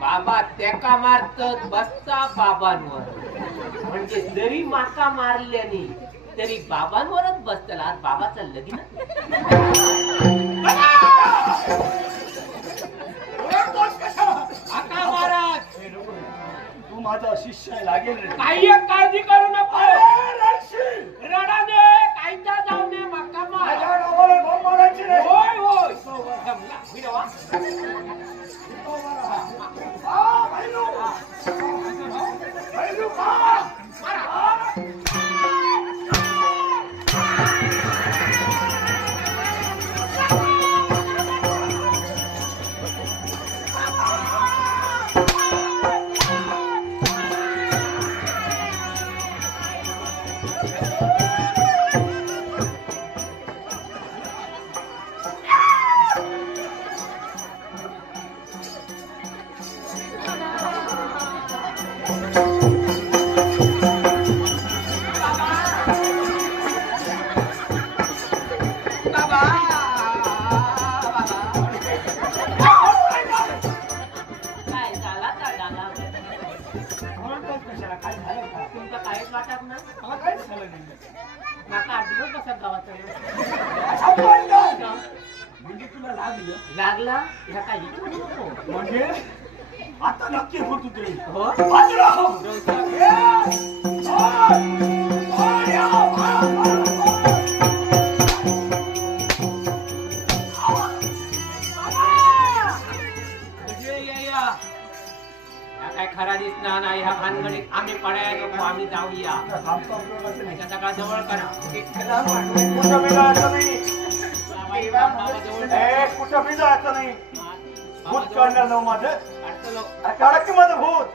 बाबा त्याका मारतत बसता बाबांवर, म्हणजे जरी माका मारल्याने तरी बाबांवरच बसतला. आज बाबाचं लगीन आका महाराज तू माझा शिष्य लागेल रे. काही काळजी करू नको. रडा दे कायचा जाऊ दे माका होय होय जमला. म्हणजे तुला लागलं लागला ह्या काही नको. म्हणजे आता नक्की होत तुझे हो काय खरा दिसणार नाही. ह्या भानगडीत आम्ही पडायला नको. आम्ही जाऊया. सगळा जवळ करा. कुठं मी जायचं नाही. भूत काढणार ना माझं. काढतो लोक. काढा की माझं भूत.